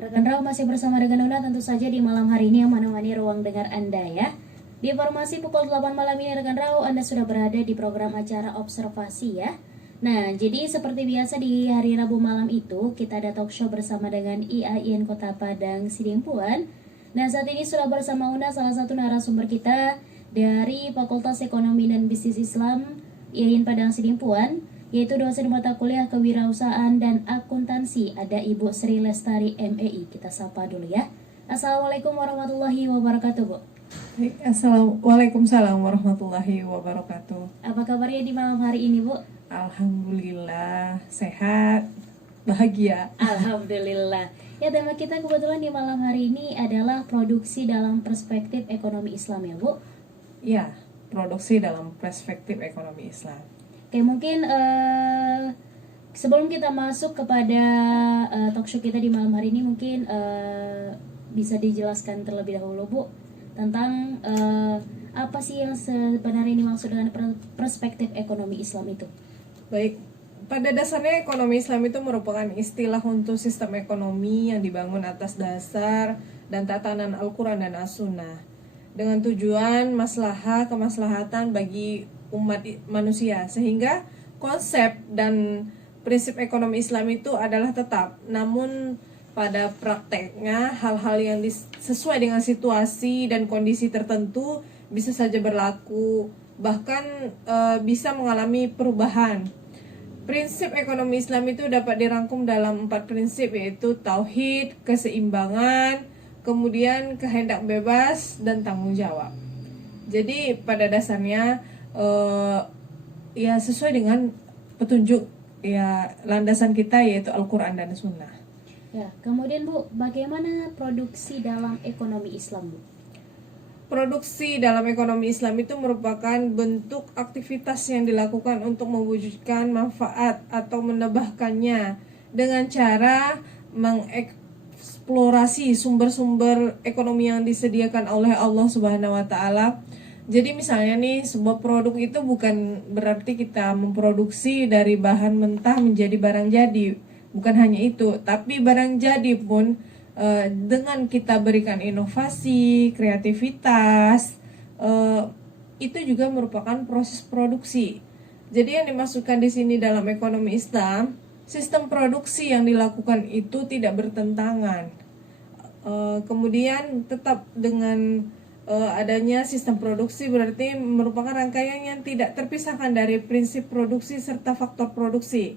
Rekan Rau masih bersama dengan Una tentu saja di malam hari ini yang menemani ruang dengar Anda ya. Di informasi pukul 8 malam ini rekan Rau Anda sudah berada di program acara observasi ya. Nah, jadi seperti biasa di hari Rabu malam itu kita ada talk show bersama dengan IAIN Kota Padang Sidimpuan. Nah, saat ini sudah bersama Una salah satu narasumber kita dari Fakultas Ekonomi dan Bisnis Islam IAIN Padang Sidimpuan, yaitu dosen mata kuliah kewirausahaan dan akuntansi, ada Ibu Sri Lestari MEI. Kita sapa dulu ya. Assalamualaikum warahmatullahi wabarakatuh, Bu. Waalaikumsalam warahmatullahi wabarakatuh. Apa kabarnya di malam hari ini, Bu? Alhamdulillah, sehat, bahagia. Alhamdulillah. Ya, tema kita kebetulan di malam hari ini adalah produksi dalam perspektif ekonomi Islam ya, Bu. Ya, produksi dalam perspektif ekonomi Islam. Oke, mungkin sebelum kita masuk kepada talk show kita di malam hari ini, mungkin bisa dijelaskan terlebih dahulu, Bu, tentang apa sih yang sebenarnya dimaksud dengan perspektif ekonomi Islam itu? Baik, pada dasarnya ekonomi Islam itu merupakan istilah untuk sistem ekonomi yang dibangun atas dasar dan tatanan Al-Quran dan As-Sunnah dengan tujuan kemaslahatan bagi umat manusia, sehingga konsep dan prinsip ekonomi Islam itu adalah tetap, namun pada prakteknya hal-hal yang sesuai dengan situasi dan kondisi tertentu bisa saja berlaku, bahkan bisa mengalami perubahan. Prinsip ekonomi Islam itu dapat dirangkum dalam 4 prinsip, yaitu tauhid, keseimbangan, kemudian kehendak bebas, dan tanggung jawab. Jadi pada dasarnya ya sesuai dengan petunjuk ya landasan kita, yaitu Al-Quran dan Sunnah. Ya, kemudian Bu, bagaimana produksi dalam ekonomi Islam, Bu? Produksi dalam ekonomi Islam itu merupakan bentuk aktivitas yang dilakukan untuk mewujudkan manfaat atau menambahkannya dengan cara mengeksplorasi sumber-sumber ekonomi yang disediakan oleh Allah Subhanahu wa taala. Jadi misalnya nih, sebuah produk itu bukan berarti kita memproduksi dari bahan mentah menjadi barang jadi. Bukan hanya itu, tapi barang jadi pun dengan kita berikan inovasi, kreativitas, itu juga merupakan proses produksi. Jadi yang dimaksudkan di sini dalam ekonomi Islam, sistem produksi yang dilakukan itu tidak bertentangan. Kemudian tetap dengan adanya sistem produksi berarti merupakan rangkaian yang tidak terpisahkan dari prinsip produksi serta faktor produksi.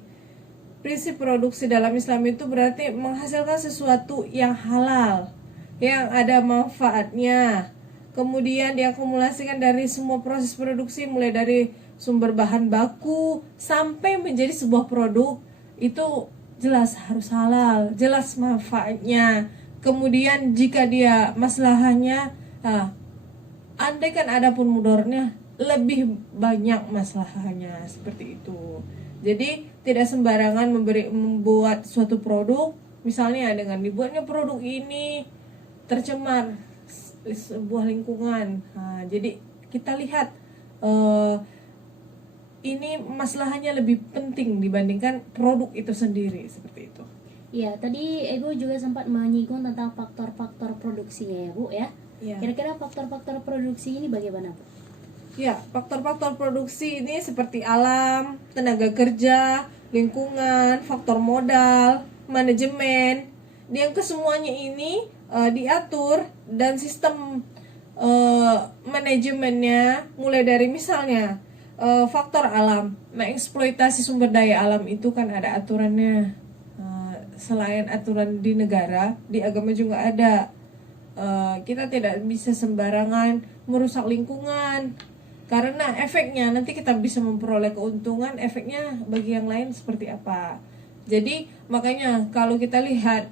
Prinsip produksi dalam Islam itu berarti menghasilkan sesuatu yang halal, yang ada manfaatnya, kemudian diakumulasikan dari semua proses produksi, mulai dari sumber bahan baku sampai menjadi sebuah produk. Itu jelas harus halal, jelas manfaatnya. Kemudian jika dia maslahahnya, andai kan ada pun mudorotnya, lebih banyak masalahnya, seperti itu. Jadi tidak sembarangan membuat suatu produk, misalnya dengan dibuatnya produk ini tercemar sebuah lingkungan. Jadi kita lihat ini masalahnya lebih penting dibandingkan produk itu sendiri, seperti itu. Ya, tadi Ego juga sempat menyinggung tentang faktor-faktor produksinya ya, Bu ya. Ya. Kira-kira faktor-faktor produksi ini bagaimana, Bu? Ya, faktor-faktor produksi ini seperti alam, tenaga kerja, lingkungan, faktor modal, manajemen. Yang kesemuanya ini diatur dan sistem manajemennya mulai dari misalnya faktor alam, mengeksploitasi sumber daya alam itu kan ada aturannya. Selain aturan di negara, di agama juga ada. Kita tidak bisa sembarangan merusak lingkungan, karena efeknya nanti kita bisa memperoleh keuntungan, efeknya bagi yang lain seperti apa. Jadi makanya kalau kita lihat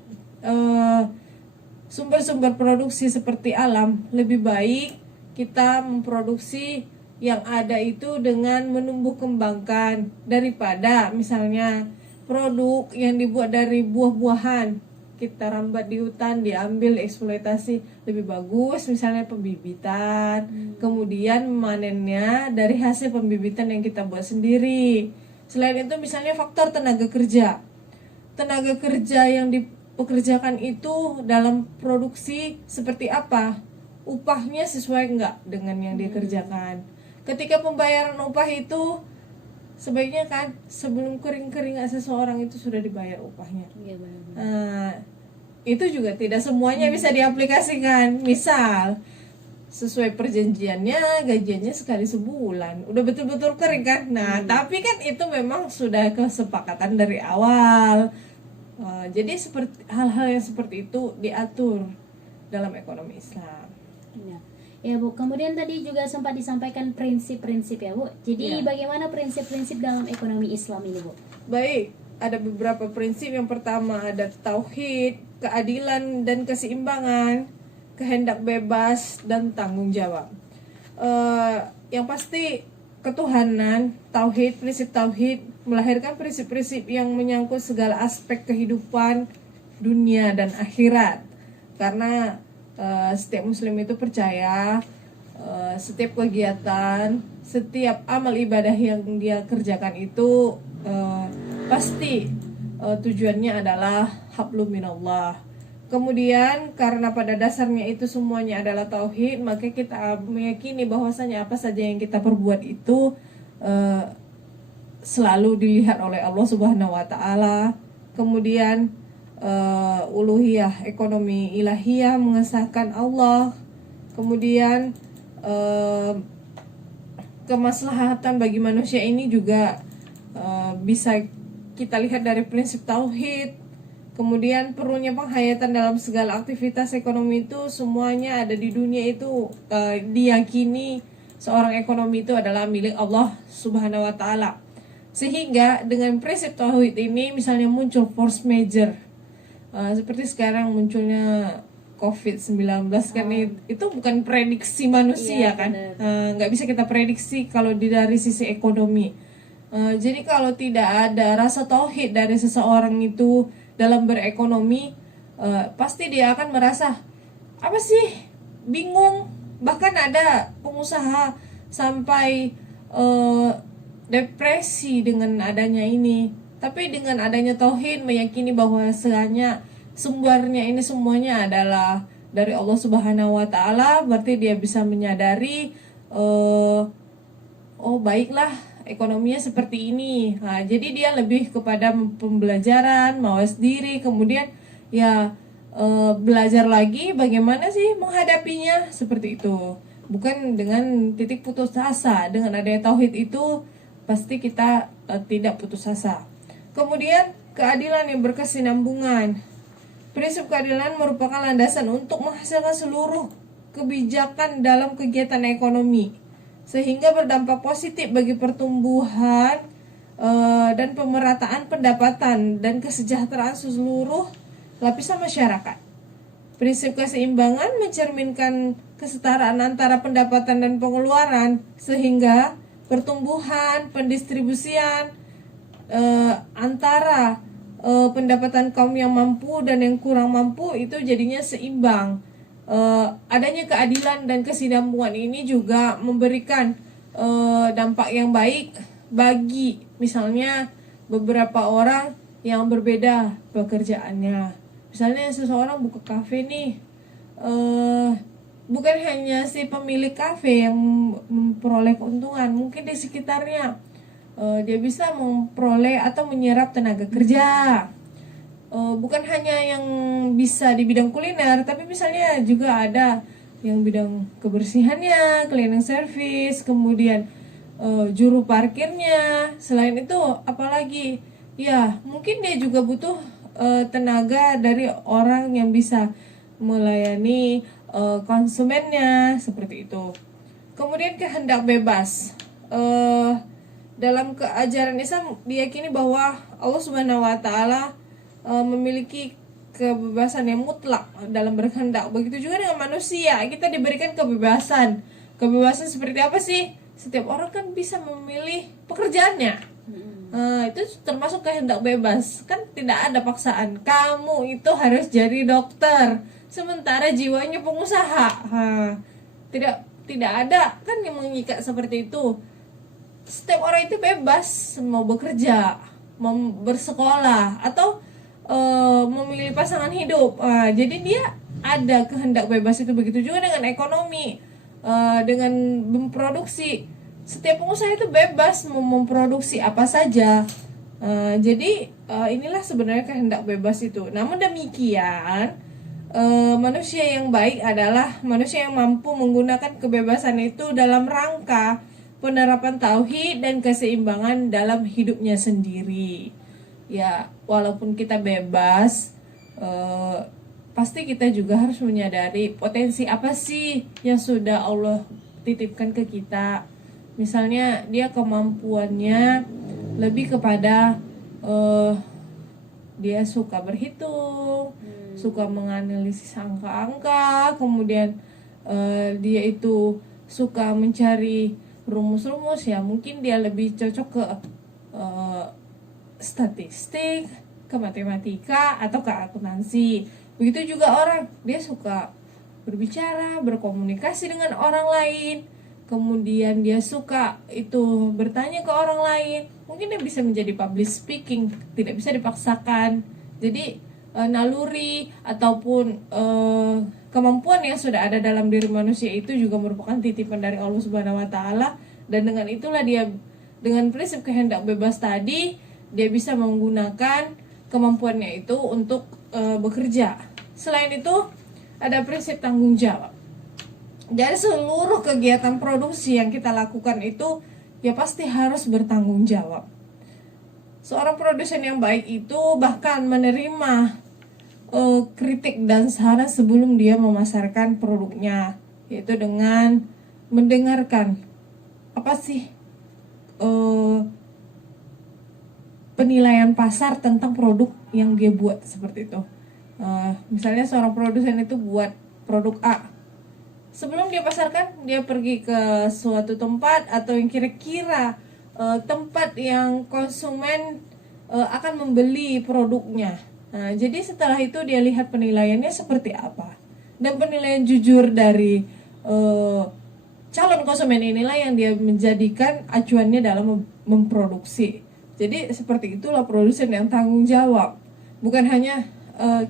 sumber-sumber produksi seperti alam, lebih baik kita memproduksi yang ada itu dengan menumbuh kembangkan daripada misalnya produk yang dibuat dari buah-buahan, kita rambat di hutan, diambil eksploitasi, lebih bagus misalnya pembibitan, kemudian manennya dari hasil pembibitan yang kita buat sendiri. Selain itu misalnya faktor tenaga kerja yang pekerjakan itu dalam produksi seperti apa, upahnya sesuai enggak dengan yang dia kerjakan. Ketika pembayaran upah itu sebaiknya kan sebelum kering-kering seseorang itu sudah dibayar upahnya. Iya benar. Nah, itu juga tidak semuanya bisa diaplikasikan. Misal sesuai perjanjiannya gajiannya sekali sebulan, udah betul-betul kering kan. Nah, tapi kan itu memang sudah kesepakatan dari awal. Jadi seperti hal-hal yang seperti itu diatur dalam ekonomi Islam. Iya. Ya Bu, kemudian tadi juga sempat disampaikan prinsip-prinsip ya Bu. Jadi Ya. bagaimana prinsip-prinsip dalam ekonomi Islam ini Bu? Baik, ada beberapa prinsip. Yang pertama ada tauhid, keadilan dan keseimbangan, kehendak bebas dan tanggung jawab. Yang pasti ketuhanan, tauhid, prinsip tauhid melahirkan prinsip-prinsip yang menyangkut segala aspek kehidupan dunia dan akhirat. Karena setiap muslim itu percaya setiap kegiatan, setiap amal ibadah yang dia kerjakan itu pasti tujuannya adalah hablum minallah. Kemudian karena pada dasarnya itu semuanya adalah tauhid, maka kita meyakini bahwasanya apa saja yang kita perbuat itu selalu dilihat oleh Allah Subhanahu wa taala. Kemudian uluhiyah, ekonomi ilahiyah mengesahkan Allah. Kemudian kemaslahatan bagi manusia ini juga bisa kita lihat dari prinsip tauhid. Kemudian perlunya penghayatan dalam segala aktivitas ekonomi itu semuanya ada di dunia itu diyakini seorang ekonomi itu adalah milik Allah Subhanahu wa taala. Sehingga dengan prinsip tauhid ini misalnya muncul force major. Seperti sekarang munculnya COVID-19 kan itu bukan prediksi manusia kan. Nggak bisa kita prediksi kalau dari sisi ekonomi. Jadi kalau tidak ada rasa tauhid dari seseorang itu dalam berekonomi, pasti dia akan merasa apa sih, bingung. Bahkan ada pengusaha sampai depresi dengan adanya ini. Tapi dengan adanya tauhid, meyakini bahwasanya sumbernya ini semuanya adalah dari Allah Subhanahu wa taala, berarti dia bisa menyadari oh baiklah ekonominya seperti ini. Nah, jadi dia lebih kepada pembelajaran, mawas diri, kemudian ya belajar lagi bagaimana sih menghadapinya seperti itu. Bukan dengan titik putus asa. Dengan adanya tauhid itu pasti kita tidak putus asa. Kemudian keadilan yang berkesinambungan. Prinsip keadilan merupakan landasan untuk menghasilkan seluruh kebijakan dalam kegiatan ekonomi, sehingga berdampak positif bagi pertumbuhan dan pemerataan pendapatan dan kesejahteraan seluruh lapisan masyarakat. Prinsip keseimbangan mencerminkan kesetaraan antara pendapatan dan pengeluaran, sehingga pertumbuhan, pendistribusian antara pendapatan kaum yang mampu dan yang kurang mampu itu jadinya seimbang. Adanya keadilan dan kesinambungan ini juga memberikan dampak yang baik bagi misalnya beberapa orang yang berbeda pekerjaannya. Misalnya seseorang buka kafe nih, bukan hanya si pemilik kafe yang memperoleh keuntungan, mungkin di sekitarnya dia bisa memperoleh atau menyerap tenaga kerja. Bukan hanya yang bisa di bidang kuliner, tapi misalnya juga ada yang bidang kebersihannya, cleaning service, kemudian juru parkirnya. Selain itu apalagi, ya mungkin dia juga butuh tenaga dari orang yang bisa melayani konsumennya, seperti itu. Kemudian kehendak bebas. Dalam keajaran Islam diyakini bahwa Allah Subhanahu wa taala memiliki kebebasan yang mutlak dalam berkehendak. Begitu juga dengan manusia, kita diberikan kebebasan. Kebebasan seperti apa sih? Setiap orang kan bisa memilih pekerjaannya. Itu termasuk kehendak bebas. Kan tidak ada paksaan. Kamu itu harus jadi dokter, sementara jiwanya pengusaha. Tidak ada kan yang mengikat seperti itu. Setiap orang itu bebas mau bekerja, mau bersekolah, atau memilih memilih pasangan hidup. Jadi dia ada kehendak bebas itu. Begitu juga dengan ekonomi, dengan memproduksi. Setiap pengusaha itu bebas mau memproduksi apa saja. Jadi inilah sebenarnya kehendak bebas itu. Namun demikian, manusia yang baik adalah manusia yang mampu menggunakan kebebasan itu dalam rangka penerapan tauhid dan keseimbangan dalam hidupnya sendiri. Ya, walaupun kita bebas, pasti kita juga harus menyadari potensi apa sih yang sudah Allah titipkan ke kita. Misalnya dia kemampuannya lebih kepada dia suka berhitung, suka menganalisis angka-angka, kemudian dia itu suka mencari rumus-rumus, ya mungkin dia lebih cocok ke statistik, ke matematika, atau ke akuntansi. Begitu juga orang, dia suka berbicara, berkomunikasi dengan orang lain, kemudian dia suka itu bertanya ke orang lain, mungkin dia bisa menjadi public speaking, tidak bisa dipaksakan. Jadi naluri ataupun kemampuan yang sudah ada dalam diri manusia itu juga merupakan titipan dari Allah Subhanahu wa taala, dan dengan itulah dia, dengan prinsip kehendak bebas tadi, dia bisa menggunakan kemampuannya itu untuk bekerja. Selain itu ada prinsip tanggung jawab. Jadi seluruh kegiatan produksi yang kita lakukan itu ya pasti harus bertanggung jawab. Seorang produsen yang baik itu bahkan menerima kritik dan saran sebelum dia memasarkan produknya, yaitu dengan mendengarkan apa sih penilaian pasar tentang produk yang dia buat, seperti itu. Misalnya seorang produsen itu buat produk A, sebelum dia pasarkan, dia pergi ke suatu tempat atau yang kira-kira tempat yang konsumen akan membeli produknya. Jadi setelah itu dia lihat penilaiannya seperti apa, dan penilaian jujur dari calon konsumen inilah yang dia menjadikan acuannya dalam memproduksi. Jadi seperti itulah produsen yang tanggung jawab. Bukan hanya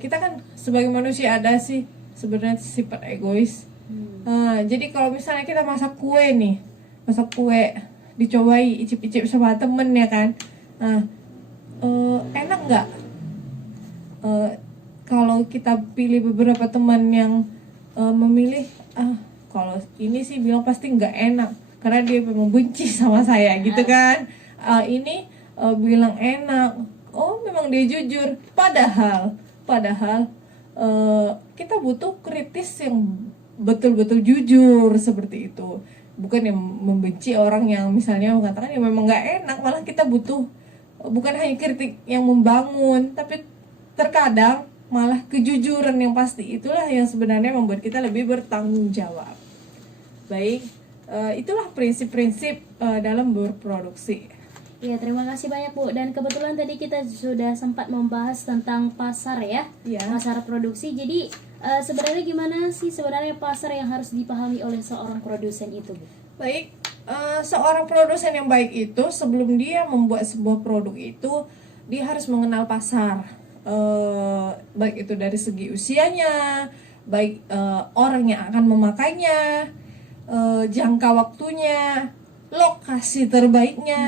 kita kan sebagai manusia ada sih sebenarnya sifat egois. Jadi kalau misalnya kita masak kue nih, dicobai icip-icip sama temen ya kan, enak nggak? Kalau kita pilih beberapa teman yang memilih, kalau ini sih bilang pasti nggak enak karena dia memang benci sama saya gitu kan. Ini bilang enak, oh memang dia jujur. Padahal kita butuh kritis yang betul-betul jujur seperti itu. Bukan yang membenci orang yang misalnya mengatakan ya memang nggak enak. Malah kita butuh bukan hanya kritik yang membangun, tapi terkadang malah kejujuran yang pasti. Itulah yang sebenarnya membuat kita lebih bertanggung jawab. Baik, itulah prinsip-prinsip dalam berproduksi. Ya, terima kasih banyak Bu. Dan kebetulan tadi kita sudah sempat membahas tentang pasar ya, pasar produksi. Jadi sebenarnya gimana sih sebenarnya pasar yang harus dipahami oleh seorang produsen itu Bu? Baik, seorang produsen yang baik itu sebelum dia membuat sebuah produk itu, dia harus mengenal pasar. Baik itu dari segi usianya, baik orang yang akan memakainya, jangka waktunya, lokasi terbaiknya.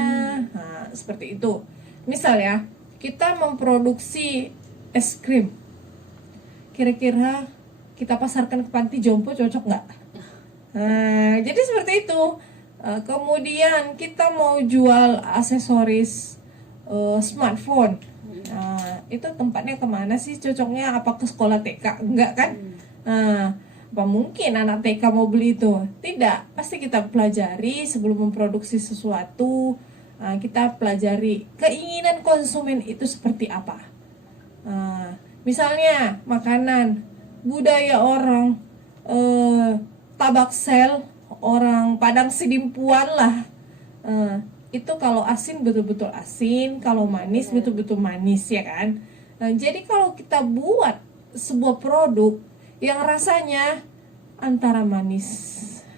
Nah, seperti itu. Misal ya, kita memproduksi es krim, kira-kira kita pasarkan ke panti jompo cocok nggak? Nah, jadi seperti itu. Kemudian kita mau jual aksesoris smartphone. Nah, itu tempatnya kemana sih cocoknya? Apa ke sekolah TK? Enggak kan? Nah, apa mungkin anak TK mau beli itu? Tidak, pasti kita pelajari sebelum memproduksi sesuatu. Kita pelajari keinginan konsumen itu seperti apa. Misalnya makanan, budaya orang, tabaksel, orang Padang Sidimpuan lah. Itu kalau asin betul-betul asin, kalau manis betul-betul manis ya kan. Jadi kalau kita buat sebuah produk yang rasanya antara manis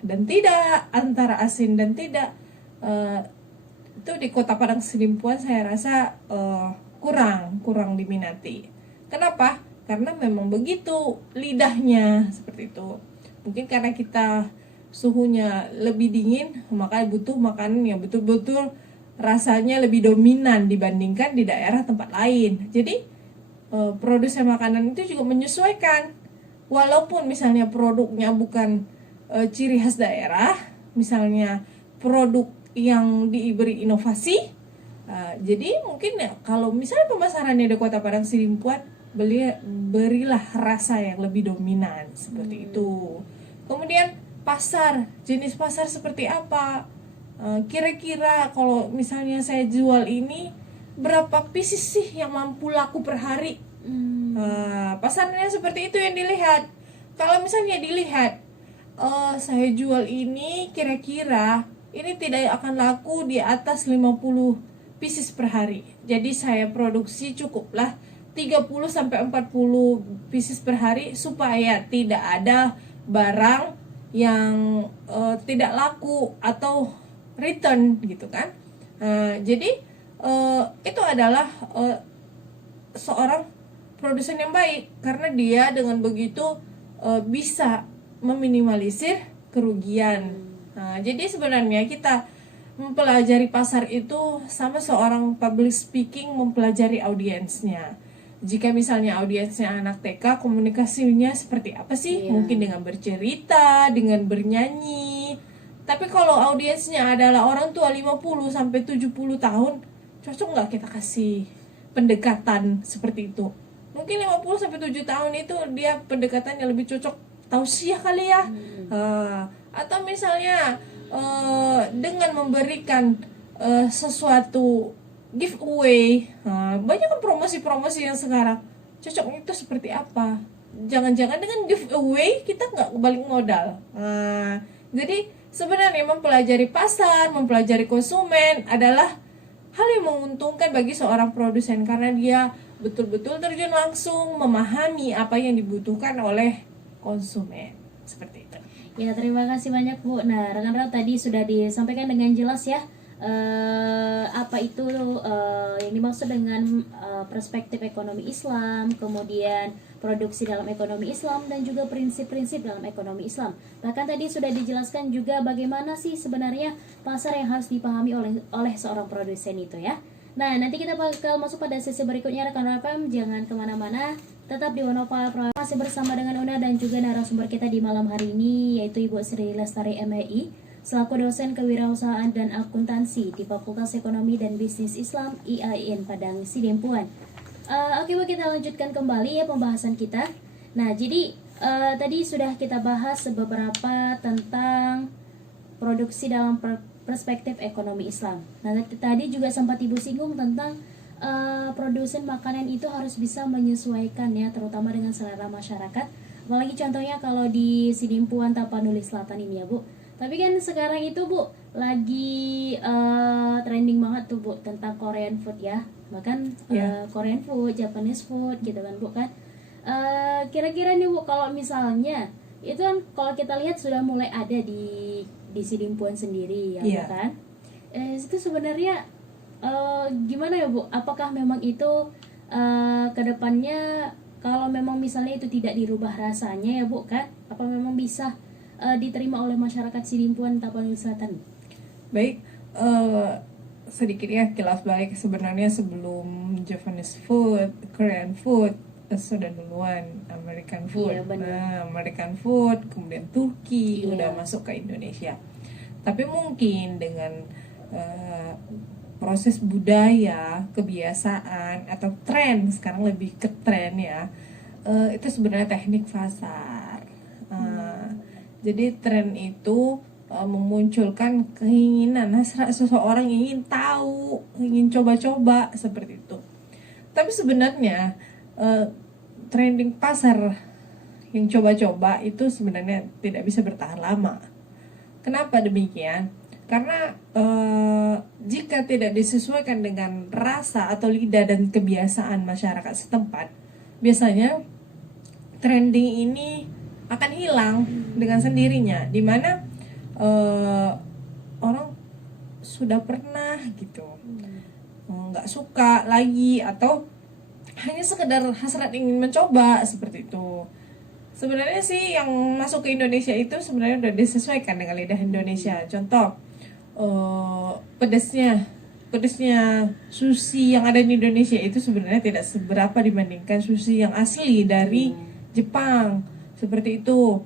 dan tidak, antara asin dan tidak, itu di kota Padang Sidimpuan saya rasa kurang diminati. Kenapa? karena memang begitu lidahnya seperti itu. Mungkin karena kita suhunya lebih dingin, makanya butuh makanan yang betul-betul rasanya lebih dominan dibandingkan di daerah tempat lain. Jadi produsen makanan itu juga menyesuaikan, walaupun misalnya produknya bukan ciri khas daerah, misalnya produk yang diberi inovasi. Jadi mungkin ya, kalau misalnya pemasarannya di Kota Padang Sidimpuan, berilah rasa yang lebih dominan seperti itu. Kemudian pasar, jenis pasar seperti apa? Kira-kira kalau misalnya saya jual ini, berapa pieces sih yang mampu laku per hari? Pasarnya seperti itu yang dilihat. Kalau misalnya dilihat, saya jual ini kira-kira ini tidak akan laku di atas 50 pieces per hari. Jadi saya produksi cukuplah 30 sampai 40 pieces per hari supaya tidak ada barang yang tidak laku atau return gitu kan. Jadi itu adalah seorang produsen yang baik, karena dia dengan begitu bisa meminimalisir kerugian. Jadi sebenarnya kita mempelajari pasar itu sama seorang public speaking mempelajari audiensnya. Jika misalnya audiensnya anak TK, komunikasinya seperti apa sih? Mungkin dengan bercerita, dengan bernyanyi. Tapi kalau audiensnya adalah orang tua 50 sampai 70 tahun, cocok nggak kita kasih pendekatan seperti itu? Mungkin 50 sampai 7 tahun itu dia pendekatannya lebih cocok tausiah kali ya. Atau misalnya dengan memberikan sesuatu giveaway. Banyak kan promosi-promosi yang sekarang. Cocoknya itu seperti apa? Jangan-jangan dengan giveaway kita nggak balik modal. Jadi sebenarnya mempelajari pasar, mempelajari konsumen adalah hal yang menguntungkan bagi seorang produsen, karena dia betul-betul terjun langsung memahami apa yang dibutuhkan oleh konsumen. Seperti itu. Ya, terima kasih banyak Bu. Nah, rekan Rao tadi sudah disampaikan dengan jelas ya, apa itu yang dimaksud dengan perspektif ekonomi Islam, kemudian produksi dalam ekonomi Islam, dan juga prinsip-prinsip dalam ekonomi Islam. Bahkan tadi sudah dijelaskan juga bagaimana sih sebenarnya pasar yang harus dipahami oleh seorang produsen itu ya. Nah, nanti kita bakal masuk pada sesi berikutnya rekan FM, jangan kemana-mana, tetap di Wonopal Pro. Masih bersama dengan Una dan juga narasumber kita di malam hari ini, yaitu Ibu Sri Lestari MEI, selaku dosen kewirausahaan dan akuntansi di Fakultas Ekonomi dan Bisnis Islam IAIN Padang Sidimpuan. Oke Bu, kita lanjutkan kembali ya pembahasan kita. Nah, jadi tadi sudah kita bahas beberapa tentang produksi dalam perspektif ekonomi Islam. Nah, tadi juga sempat Ibu singgung tentang produsen makanan itu harus bisa menyesuaikan ya, terutama dengan selera masyarakat. Apalagi contohnya kalau di Sidimpuan Tapanuli Selatan ini ya Bu. Tapi kan sekarang itu Bu lagi trending banget tuh Bu tentang Korean food ya. Bahkan Korean food, Japanese food gitu kan Bu kan. Kira-kira nih Bu, kalau misalnya itu kan kalau kita lihat sudah mulai ada di Sidimpuan sendiri ya Bu kan. Itu sebenarnya gimana ya Bu? Apakah memang itu kedepannya kalau memang misalnya itu tidak dirubah rasanya ya Bu kan, apa memang bisa diterima oleh masyarakat Sidimpuan Tapanuli Selatan? Baik, sedikit ya kilas balik. Sebenarnya sebelum Japanese food, Korean food sudah duluan American food. American food, kemudian Turki udah masuk ke Indonesia. Tapi mungkin dengan proses budaya, kebiasaan atau tren, sekarang lebih ke tren ya, itu sebenarnya teknik pasar. Jadi tren itu memunculkan keinginan, seseorang ingin tahu, ingin coba-coba seperti itu. Tapi sebenarnya trending pasar yang coba-coba itu sebenarnya tidak bisa bertahan lama. Kenapa demikian? Karena jika tidak disesuaikan dengan rasa atau lidah dan kebiasaan masyarakat setempat, biasanya trending ini akan hilang dengan sendirinya, dimana orang sudah pernah gitu nggak suka lagi, atau hanya sekedar hasrat ingin mencoba seperti itu. Sebenarnya sih yang masuk ke Indonesia itu sebenarnya udah disesuaikan dengan lidah Indonesia. Contoh, pedesnya sushi yang ada di Indonesia itu sebenarnya tidak seberapa dibandingkan sushi yang asli dari Jepang. Seperti itu.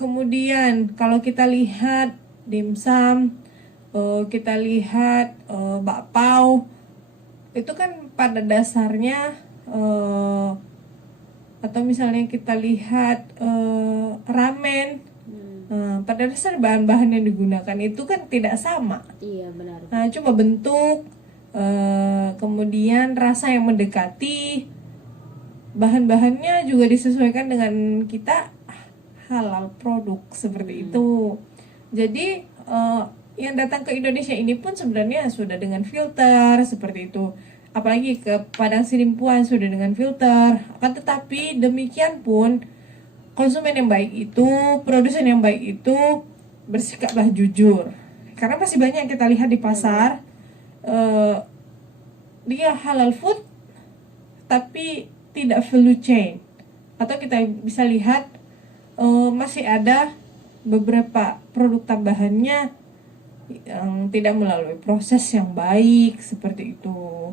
Kemudian kalau kita lihat dimsum, kita lihat bakpao, itu kan pada dasarnya atau misalnya kita lihat ramen, pada dasar bahan-bahan yang digunakan itu kan tidak sama. Iya, benar. Nah, cuma bentuk, kemudian rasa yang mendekati, bahan-bahannya juga disesuaikan dengan kita, halal produk seperti itu. Jadi yang datang ke Indonesia ini pun sebenarnya sudah dengan filter seperti itu. Apalagi ke Padang Sidimpuan sudah dengan filter. Akan tetapi demikian pun konsumen yang baik itu, produsen yang baik itu bersikaplah jujur. Karena masih banyak yang kita lihat di pasar, dia halal food tapi tidak value chain. Atau kita bisa lihat masih ada beberapa produk tambahannya yang tidak melalui proses yang baik seperti itu.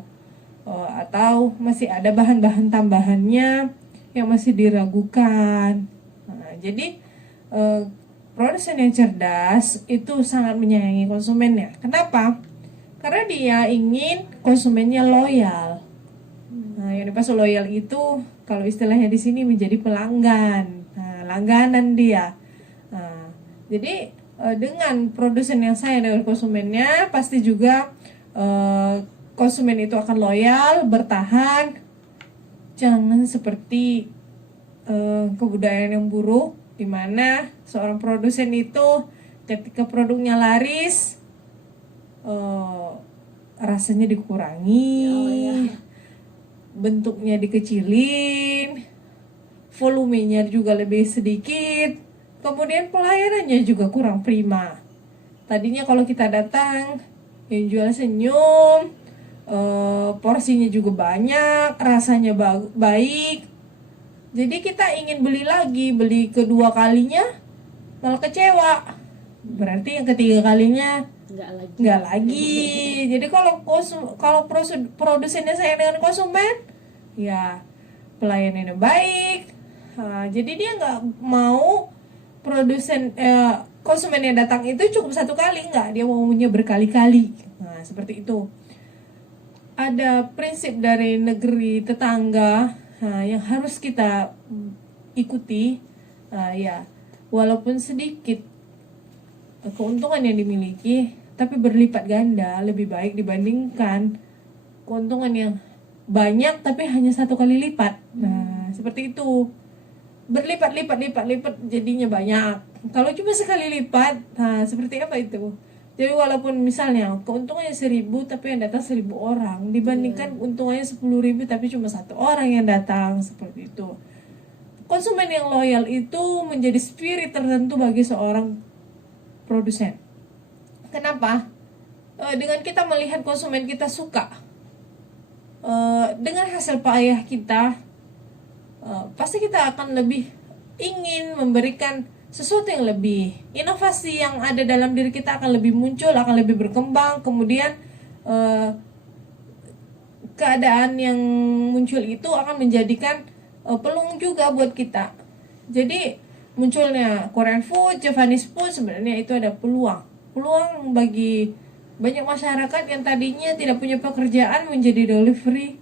Atau masih ada bahan-bahan tambahannya yang masih diragukan. Nah, jadi produsen yang cerdas itu sangat menyayangi konsumennya. Kenapa? Karena dia ingin konsumennya loyal. Nah, yang dimaksud loyal itu kalau istilahnya di sini menjadi pelanggan. Nah, langganan dia. Nah, jadi dengan produsen yang sayang dengan konsumennya, pasti juga konsumen itu akan loyal, bertahan. Jangan seperti kebudayaan yang buruk, di mana seorang produsen itu ketika produknya laris, rasanya dikurangi, bentuknya dikecilin, volumenya juga lebih sedikit, kemudian pelayanannya juga kurang prima. Tadinya kalau kita datang, yang jual senyum, porsinya juga banyak, rasanya baik. Jadi kita ingin beli lagi, beli kedua kalinya malah kecewa. Berarti yang ketiga kalinya nggak lagi. Jadi kalau produsennya sayang dengan konsumen, ya pelayanannya baik. Nah, jadi dia nggak mau konsumen yang datang itu cukup satu kali, nggak, dia maunya berkali-kali. Nah, seperti itu. Ada prinsip dari negeri tetangga yang harus kita ikuti, ya walaupun sedikit keuntungan yang dimiliki, tapi berlipat ganda lebih baik dibandingkan keuntungan yang banyak tapi hanya satu kali lipat. Nah, seperti itu, berlipat jadinya banyak. Kalau cuma sekali lipat, nah seperti apa itu? Jadi walaupun misalnya keuntungannya 1.000 tapi yang datang 1.000 orang, dibandingkan untungannya 10.000 tapi cuma 1 orang yang datang, seperti itu. Konsumen yang loyal itu menjadi spirit tertentu bagi seorang produsen. Kenapa? Dengan kita melihat konsumen kita suka dengan hasil payah kita, pasti kita akan lebih ingin memberikan sesuatu yang lebih. Inovasi yang ada dalam diri kita akan lebih muncul, akan lebih berkembang. Kemudian keadaan yang muncul itu akan menjadikan peluang juga buat kita. Jadi munculnya Korean food, Japanese food, sebenarnya itu ada peluang bagi banyak masyarakat yang tadinya tidak punya pekerjaan menjadi delivery.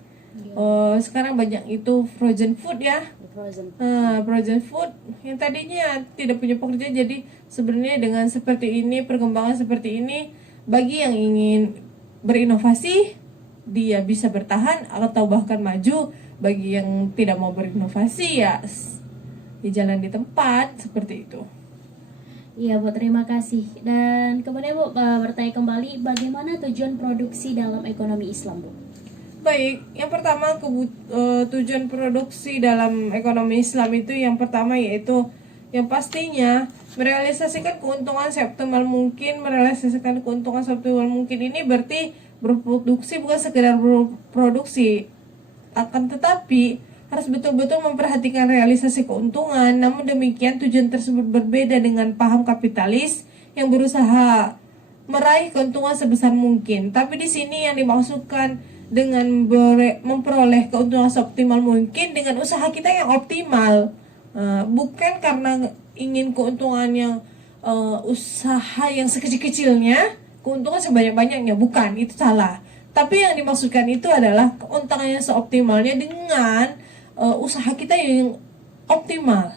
Sekarang banyak itu frozen food ya. Frozen food yang tadinya tidak punya pekerjaan, jadi sebenarnya dengan seperti ini, perkembangan seperti ini, bagi yang ingin berinovasi dia bisa bertahan atau bahkan maju. Bagi yang tidak mau berinovasi ya jalan di tempat, seperti itu. Iya Bu, terima kasih. Dan kemudian Bu, bertanya kembali, bagaimana tujuan produksi dalam ekonomi Islam Bu? Baik, yang pertama tujuan produksi dalam ekonomi Islam itu yang pertama yaitu yang pastinya merealisasikan keuntungan seoptimal mungkin. Merealisasikan keuntungan seoptimal mungkin ini berarti Berproduksi bukan sekedar berproduksi, akan tetapi harus betul-betul memperhatikan realisasi keuntungan. Namun demikian, tujuan tersebut berbeda dengan paham kapitalis yang berusaha meraih keuntungan sebesar mungkin. Tapi di sini yang dimaksudkan dengan memperoleh keuntungan seoptimal mungkin dengan usaha kita yang optimal, bukan karena ingin keuntungan yang usaha yang sekecil-kecilnya, keuntungan sebanyak-banyaknya, bukan, itu salah. Tapi yang dimaksudkan itu adalah keuntungannya seoptimalnya dengan usaha kita yang optimal.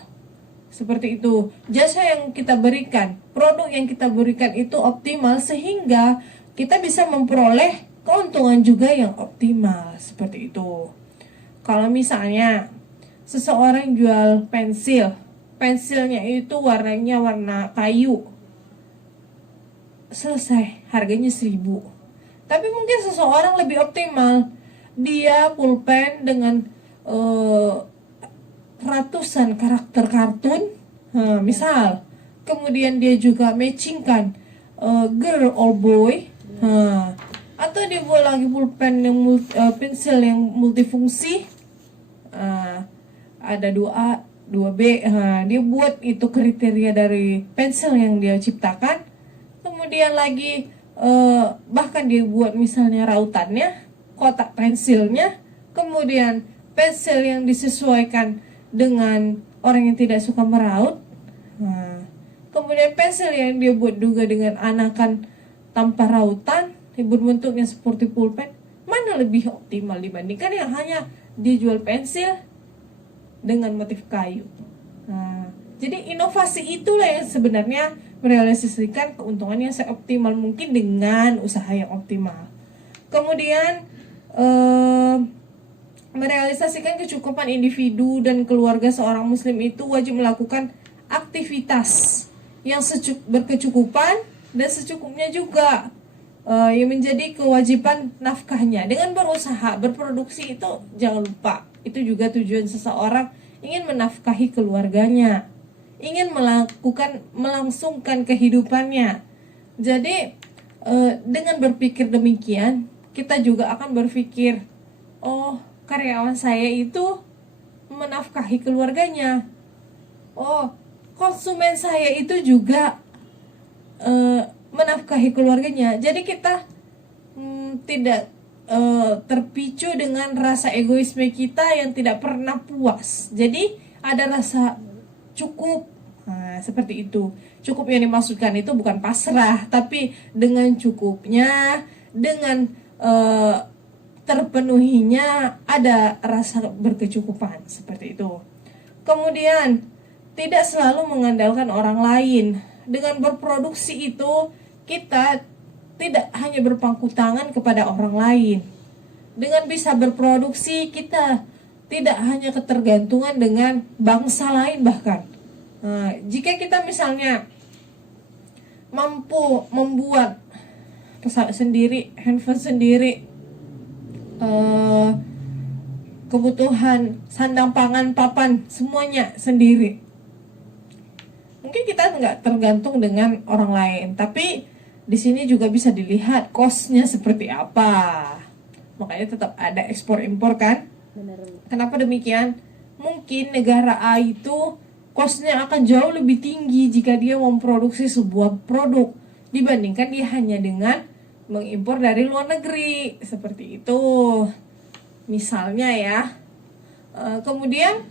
Seperti itu. Jasa yang kita berikan, produk yang kita berikan itu optimal sehingga kita bisa memperoleh keuntungan juga yang optimal. Seperti itu. Kalau misalnya seseorang jual pensil, pensilnya itu warnanya warna kayu, selesai, harganya 1.000. Tapi mungkin seseorang lebih optimal, dia pulpen dengan ratusan karakter kartun, misal. Kemudian dia juga matchingkan girl or boy, atau dia buat lagi pulpen yang pensil yang multifungsi, ada 2A, 2B, dia buat itu kriteria dari pensil yang dia ciptakan. Kemudian lagi bahkan dia buat misalnya rautannya, kotak pensilnya, kemudian pensil yang disesuaikan dengan orang yang tidak suka meraut, kemudian pensil yang dia buat juga dengan anakan tanpa rautan, bentuknya seperti pulpen. Mana lebih optimal dibandingkan yang hanya dia jual pensil dengan motif kayu? Jadi inovasi itulah yang sebenarnya merealisasikan keuntungan yang seoptimal mungkin dengan usaha yang optimal. Kemudian merealisasikan kecukupan individu dan keluarga seorang muslim itu wajib melakukan aktivitas yang berkecukupan dan secukupnya juga, yang menjadi kewajiban nafkahnya. Dengan berusaha, berproduksi itu jangan lupa, itu juga tujuan seseorang ingin menafkahi keluarganya, ingin melangsungkan kehidupannya. Jadi dengan berpikir demikian, kita juga akan berpikir, oh, karyawan saya itu menafkahi keluarganya, oh, konsumen saya itu juga menafkahi keluarganya. Jadi kita tidak terpicu dengan rasa egoisme kita yang tidak pernah puas. Jadi ada rasa cukup, seperti itu. Cukup yang dimaksudkan itu bukan pasrah, tapi dengan cukupnya, dengan terpenuhinya ada rasa berkecukupan, seperti itu. Kemudian tidak selalu mengandalkan orang lain. Dengan berproduksi itu kita tidak hanya berpangku tangan kepada orang lain. Dengan bisa berproduksi kita tidak hanya ketergantungan dengan bangsa lain bahkan. Jika kita misalnya mampu membuat pesawat sendiri, handphone sendiri, kebutuhan sandang pangan papan semuanya sendiri, mungkin kita nggak tergantung dengan orang lain. Tapi di sini juga bisa dilihat cost-nya seperti apa. Makanya tetap ada ekspor impor kan. Benar. Kenapa demikian? Mungkin negara A itu cost-nya akan jauh lebih tinggi jika dia memproduksi sebuah produk dibandingkan dia hanya dengan mengimpor dari luar negeri, seperti itu misalnya ya. Kemudian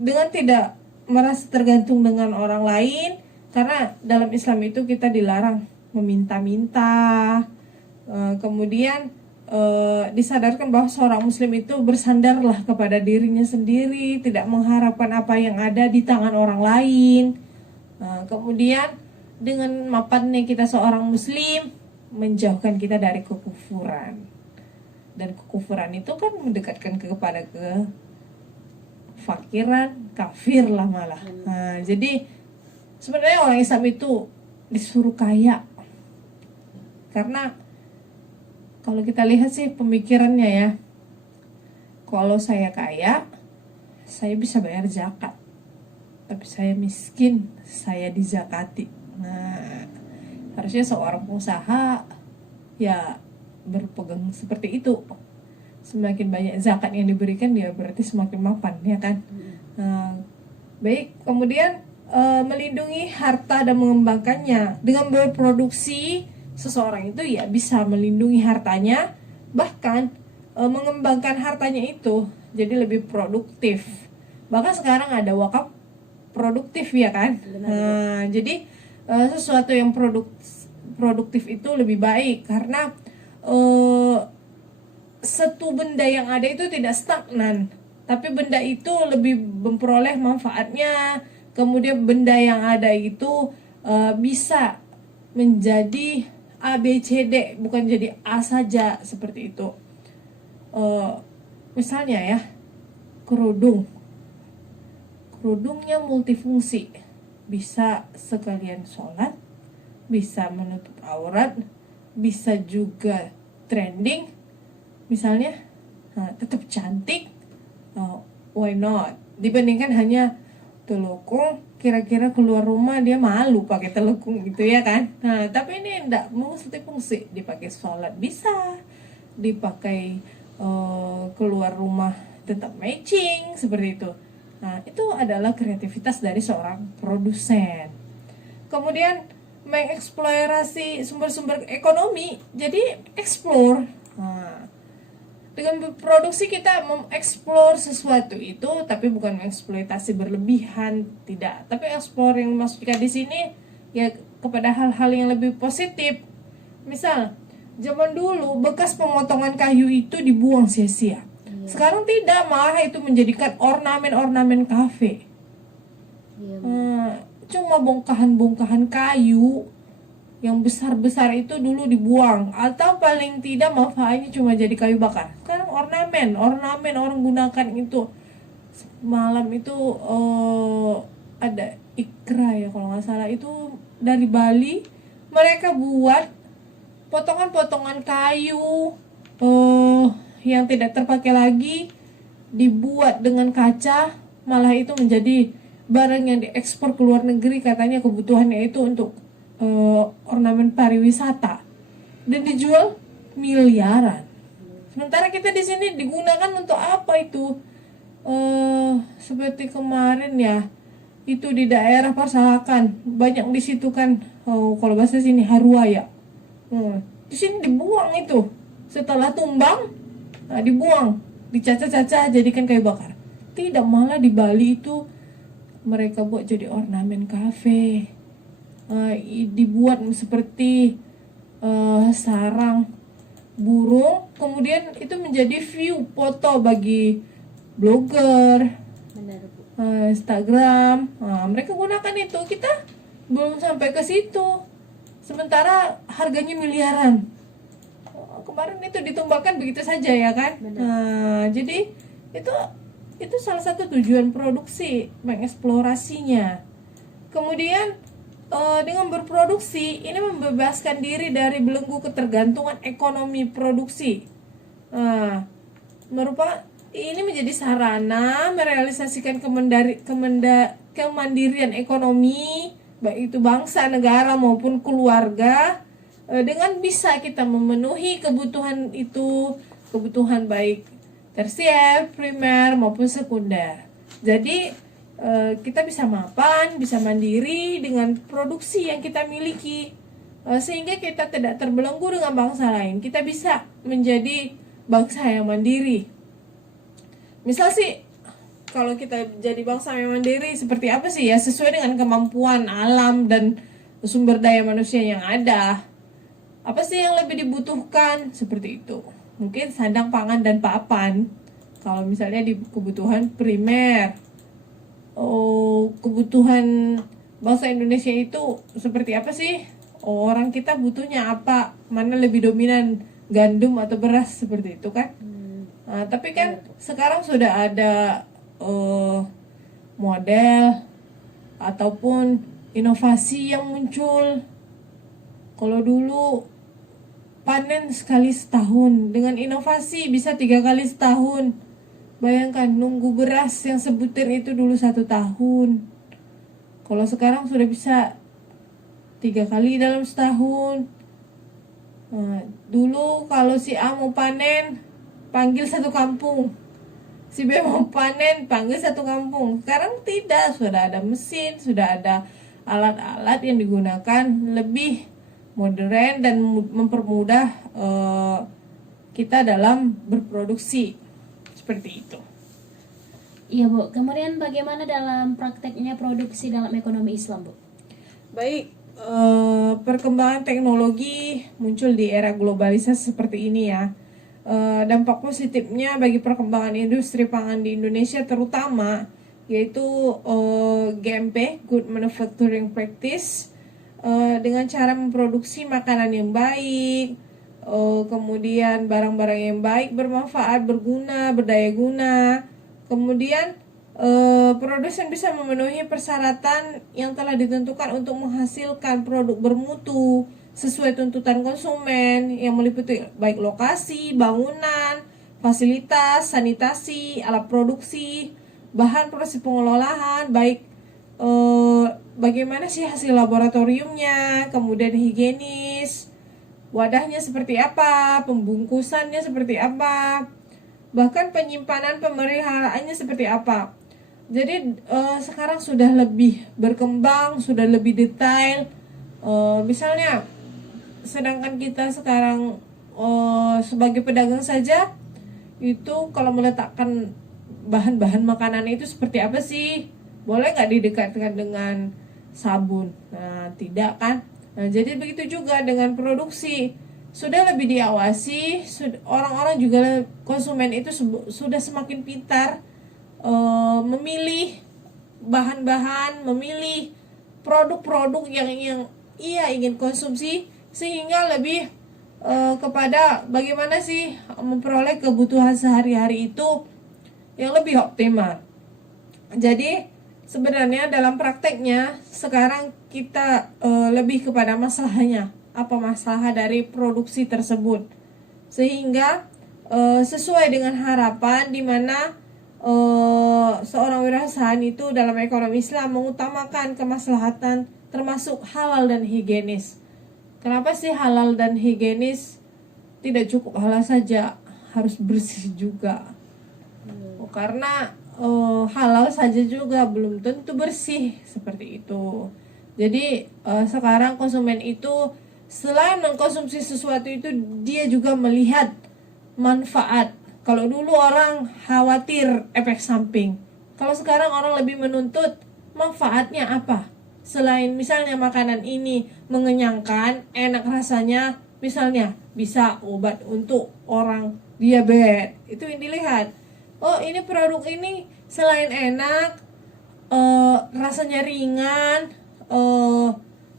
dengan tidak merasa tergantung dengan orang lain, karena dalam Islam itu kita dilarang meminta-minta. Kemudian disadarkan bahwa seorang muslim itu bersandarlah kepada dirinya sendiri, tidak mengharapkan apa yang ada di tangan orang lain. Kemudian dengan mapannya kita seorang muslim, menjauhkan kita dari kekufuran. Dan kekufuran itu kan mendekatkan kepada kefakiran, kafir lah malah. Jadi sebenarnya orang Islam itu disuruh kaya. Karena kalau kita lihat sih pemikirannya ya, kalau saya kaya, saya bisa bayar zakat. Tapi saya miskin, saya dizakati. Nah, harusnya seorang pengusaha ya berpegang seperti itu. Semakin banyak zakat yang diberikan, dia berarti semakin mapan, ya kan? Baik, kemudian melindungi harta dan mengembangkannya. Dengan berproduksi, seseorang itu ya bisa melindungi hartanya, bahkan mengembangkan hartanya itu jadi lebih produktif. Bahkan sekarang ada wakaf produktif, ya kan? Jadi sesuatu yang produktif itu lebih baik, karena satu benda yang ada itu tidak stagnan, tapi benda itu lebih memperoleh manfaatnya. Kemudian benda yang ada itu bisa menjadi A, B, C, D, bukan jadi A saja, seperti itu. Misalnya ya, kerudungnya multifungsi, bisa sekalian sholat, bisa menutup aurat, bisa juga trending, misalnya, tetap cantik, why not? Dibandingkan hanya telukung, kira-kira keluar rumah dia malu pakai telukung gitu, ya kan? Tapi ini enggak multifungsi, dipakai sholat bisa, dipakai keluar rumah tetap matching, seperti itu. Itu adalah kreativitas dari seorang produsen. Kemudian mengeksplorasi sumber-sumber ekonomi, jadi explore. Dengan berproduksi kita mengeksplor sesuatu itu, tapi bukan mengeksploitasi berlebihan, tidak. Tapi explore yang maksudnya di sini ya kepada hal-hal yang lebih positif. Misal, zaman dulu bekas pemotongan kayu itu dibuang sia-sia. Sekarang tidak, malah itu menjadikan ornamen-ornamen kafe. Cuma bongkahan-bongkahan kayu yang besar-besar itu dulu dibuang, atau paling tidak manfaatnya cuma jadi kayu bakar. Sekarang ornamen orang gunakan itu. Malam itu ada Ikra ya kalau nggak salah, itu dari Bali, mereka buat potongan-potongan kayu yang tidak terpakai lagi, dibuat dengan kaca, malah itu menjadi barang yang diekspor ke luar negeri, katanya kebutuhannya itu untuk ornamen pariwisata, dan dijual miliaran. Sementara kita di sini digunakan untuk apa itu? Seperti kemarin ya, itu di daerah Pasahakan banyak di situ kan, kalau bahasa sini haruaya. Di sini dibuang itu, setelah tumbang, dibuang, dicaca-caca jadikan kayu bakar. Tidak, malah di Bali itu mereka buat jadi ornamen kafe. Dibuat seperti sarang burung, kemudian itu menjadi view foto bagi blogger, Instagram. Mereka gunakan itu, kita belum sampai ke situ, sementara harganya miliaran. Kemarin itu ditumbangkan begitu saja, ya kan? Jadi itu salah satu tujuan produksi, mengeksplorasinya. Kemudian dengan berproduksi ini membebaskan diri dari belenggu ketergantungan ekonomi produksi. Ini menjadi sarana merealisasikan kemandirian ekonomi, baik itu bangsa, negara maupun keluarga, dengan bisa kita memenuhi kebutuhan itu, kebutuhan baik tersier, primer maupun sekunder. Jadi kita bisa mapan, bisa mandiri dengan produksi yang kita miliki, sehingga kita tidak terbelenggu dengan bangsa lain. Kita bisa menjadi bangsa yang mandiri. Misal sih, kalau kita jadi bangsa yang mandiri seperti apa sih ya, sesuai dengan kemampuan alam dan sumber daya manusia yang ada. Apa sih yang lebih dibutuhkan? Seperti itu. Mungkin sandang, pangan, dan papan. Kalau misalnya di kebutuhan primer, kebutuhan bangsa Indonesia itu seperti apa sih? Orang kita butuhnya apa? Mana lebih dominan, gandum atau beras, seperti itu kan? Tapi kan sekarang sudah ada model ataupun inovasi yang muncul. Kalau dulu panen sekali setahun, dengan inovasi bisa 3 kali setahun. Bayangkan, nunggu beras yang sebutir itu dulu 1 tahun. Kalau sekarang sudah bisa 3 kali dalam setahun. Dulu kalau si A mau panen, panggil satu kampung. Si B mau panen, panggil satu kampung. Sekarang tidak, sudah ada mesin, sudah ada alat-alat yang digunakan lebih modern dan mempermudah kita dalam berproduksi. Seperti itu. Iya Bu, kemudian bagaimana dalam prakteknya produksi dalam ekonomi Islam Bu? Baik, perkembangan teknologi muncul di era globalisasi seperti ini ya. Dampak positifnya bagi perkembangan industri pangan di Indonesia terutama yaitu GMP, Good Manufacturing Practice, dengan cara memproduksi makanan yang baik, kemudian barang-barang yang baik, bermanfaat, berguna, berdaya guna. Kemudian produsen bisa memenuhi persyaratan yang telah ditentukan untuk menghasilkan produk bermutu sesuai tuntutan konsumen yang meliputi baik lokasi, bangunan, fasilitas, sanitasi, alat produksi, bahan proses pengelolaan, baik bagaimana sih hasil laboratoriumnya, kemudian higienis, wadahnya seperti apa, pembungkusannya seperti apa, bahkan penyimpanan pemeliharaannya seperti apa. Jadi sekarang sudah lebih berkembang, sudah lebih detail. Misalnya, sedangkan kita sekarang sebagai pedagang saja, itu kalau meletakkan bahan-bahan makanan itu seperti apa sih? Boleh nggak didekatkan dengan sabun? Nah, tidak kan? Nah, jadi begitu juga dengan produksi. Sudah lebih diawasi, orang-orang juga konsumen itu sudah semakin pintar memilih bahan-bahan, memilih produk-produk yang ia ingin konsumsi, sehingga lebih kepada bagaimana sih memperoleh kebutuhan sehari-hari itu yang lebih optimal. Jadi sebenarnya dalam prakteknya sekarang kita lebih kepada masalahnya, apa masalah dari produksi tersebut, sehingga sesuai dengan harapan di mana seorang wirausahaan itu dalam ekonomi Islam mengutamakan kemaslahatan termasuk halal dan higienis. Kenapa sih halal dan higienis? Tidak cukup halal saja, harus bersih juga. Karena halal saja juga belum tentu bersih, seperti itu. Jadi sekarang konsumen itu selain mengkonsumsi sesuatu itu, dia juga melihat manfaat. Kalau dulu orang khawatir efek samping, kalau sekarang orang lebih menuntut manfaatnya apa. Selain misalnya makanan ini mengenyangkan, enak rasanya, misalnya bisa obat untuk orang diabetes, itu yang dilihat. Oh, ini produk ini selain enak, rasanya ringan,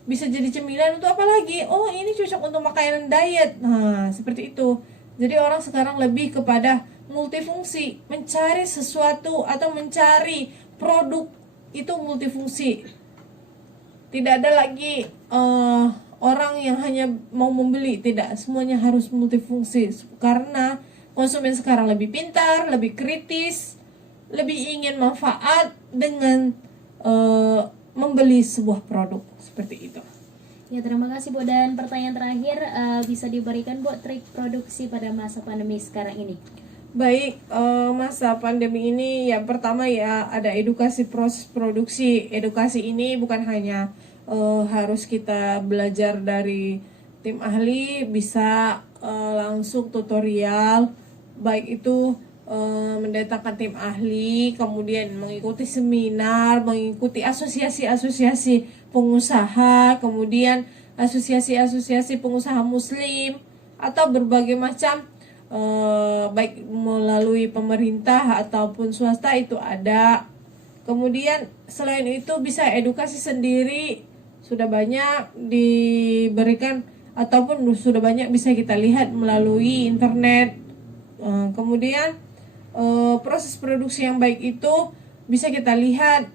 bisa jadi cemilan untuk apa lagi? Oh, ini cocok untuk makanan diet. Nah, seperti itu. Jadi orang sekarang lebih kepada multifungsi, mencari sesuatu atau mencari produk itu multifungsi. Tidak ada lagi orang yang hanya mau membeli, tidak, semuanya harus multifungsi. Karena konsumen sekarang lebih pintar, lebih kritis, lebih ingin manfaat dengan membeli sebuah produk seperti itu. Ya, terima kasih Bu. Dan pertanyaan terakhir, bisa diberikan Bu trik produksi pada masa pandemi sekarang ini? Baik, masa pandemi ini yang pertama ya ada edukasi proses produksi. Edukasi ini bukan hanya harus kita belajar dari tim ahli, bisa langsung tutorial, baik itu mendatangkan tim ahli, kemudian mengikuti seminar, mengikuti asosiasi-asosiasi pengusaha, kemudian asosiasi-asosiasi pengusaha muslim, atau berbagai macam baik melalui pemerintah ataupun swasta itu ada. Kemudian selain itu bisa edukasi sendiri, sudah banyak diberikan ataupun sudah banyak bisa kita lihat melalui internet. Kemudian proses produksi yang baik itu bisa kita lihat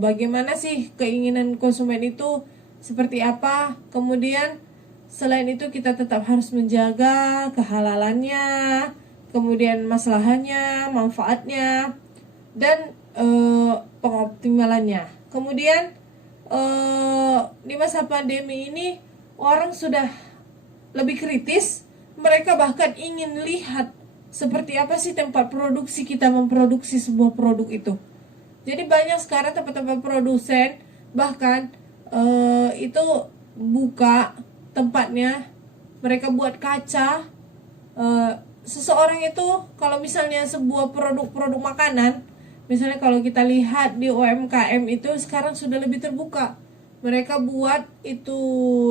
bagaimana sih keinginan konsumen itu seperti apa. Kemudian selain itu kita tetap harus menjaga kehalalannya, kemudian masalahnya, manfaatnya, dan pengoptimalannya. Kemudian di masa pandemi ini orang sudah lebih kritis, mereka bahkan ingin lihat seperti apa sih tempat produksi kita memproduksi sebuah produk itu. Jadi banyak sekarang tempat-tempat produsen bahkan itu buka tempatnya, mereka buat kaca. Seseorang itu kalau misalnya sebuah produk makanan, misalnya kalau kita lihat di UMKM itu sekarang sudah lebih terbuka. Mereka buat itu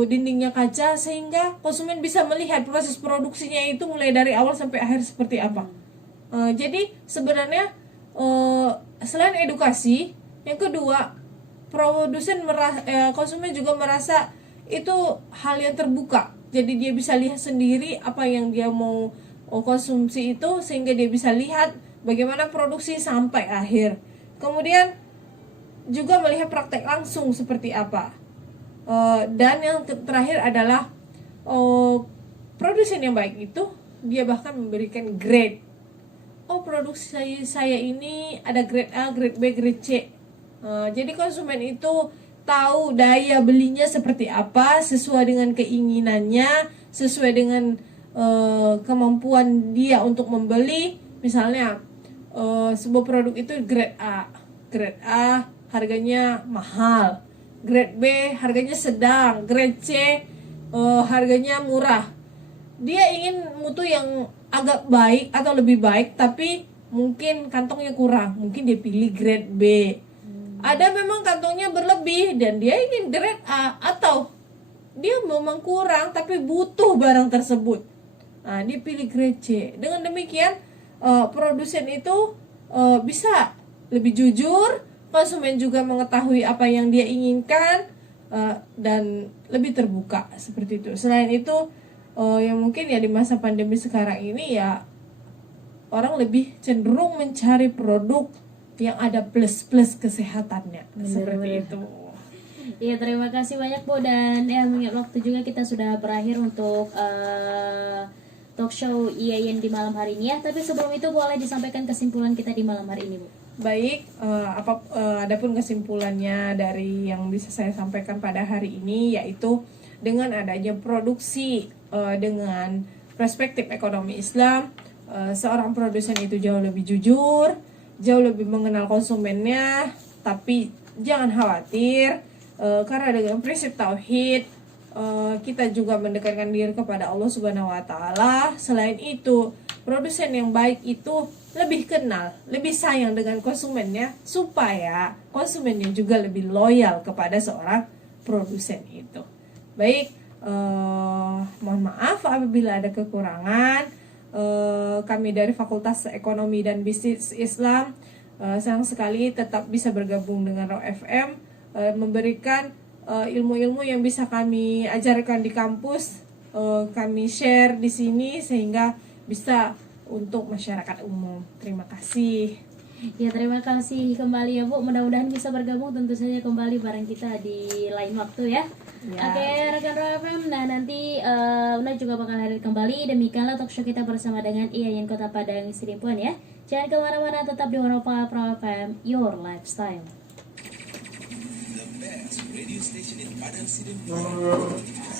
dindingnya kaca sehingga konsumen bisa melihat proses produksinya itu mulai dari awal sampai akhir seperti apa. Jadi sebenarnya selain edukasi, yang kedua konsumen juga merasa itu hal yang terbuka. Jadi dia bisa lihat sendiri apa yang dia mau konsumsi itu, sehingga dia bisa lihat bagaimana produksi sampai akhir. Kemudian juga melihat praktek langsung seperti apa. Dan yang terakhir adalah produsen yang baik itu dia bahkan memberikan grade. Produksi saya ini ada grade A, grade B, grade C. Jadi konsumen itu tahu daya belinya seperti apa, sesuai dengan keinginannya, sesuai dengan kemampuan dia untuk membeli. Misalnya sebuah produk itu grade A harganya mahal, grade B harganya sedang, grade C harganya murah. Dia ingin mutu yang agak baik atau lebih baik, tapi mungkin kantongnya kurang, mungkin dia pilih grade B. Ada memang kantongnya berlebih dan dia ingin grade A, atau dia memang kurang tapi butuh barang tersebut, dia pilih grade C. Dengan demikian produsen itu bisa lebih jujur, konsumen juga mengetahui apa yang dia inginkan, dan lebih terbuka seperti itu. Selain itu yang mungkin ya di masa pandemi sekarang ini ya orang lebih cenderung mencari produk yang ada plus-plus kesehatannya. Seperti itu. Iya, terima kasih banyak Bu, dan ya mengingat waktu juga kita sudah berakhir untuk talk show IAIN di malam hari ini ya. Tapi sebelum itu boleh disampaikan kesimpulan kita di malam hari ini Bu. Baik, adapun kesimpulannya dari yang bisa saya sampaikan pada hari ini, yaitu dengan adanya produksi dengan perspektif ekonomi Islam, seorang produsen itu jauh lebih jujur, jauh lebih mengenal konsumennya. Tapi jangan khawatir, karena dengan prinsip tauhid kita juga mendekatkan diri kepada Allah Subhanahu wa taala. Selain itu, produsen yang baik itu lebih kenal, lebih sayang dengan konsumennya, supaya konsumennya juga lebih loyal kepada seorang produsen itu. Baik, mohon maaf apabila ada kekurangan. Kami dari Fakultas Ekonomi dan Bisnis Islam senang sekali tetap bisa bergabung dengan Raw FM, memberikan ilmu-ilmu yang bisa kami ajarkan di kampus, kami share di sini sehingga bisa untuk masyarakat umum. Terima kasih. Ya, terima kasih kembali ya Bu. Mudah-mudahan bisa bergabung tentu saja kembali bareng kita di lain waktu ya. Oke, rekan Raw FM. Nah, nanti Una juga bakal hadir kembali. Demikianlah talk show kita bersama dengan IAIN Kota Padang Sidimpuan ya. Jangan kemana-mana, tetap di Raw FM, your lifestyle. The best radio station in Padang Sidimpuan.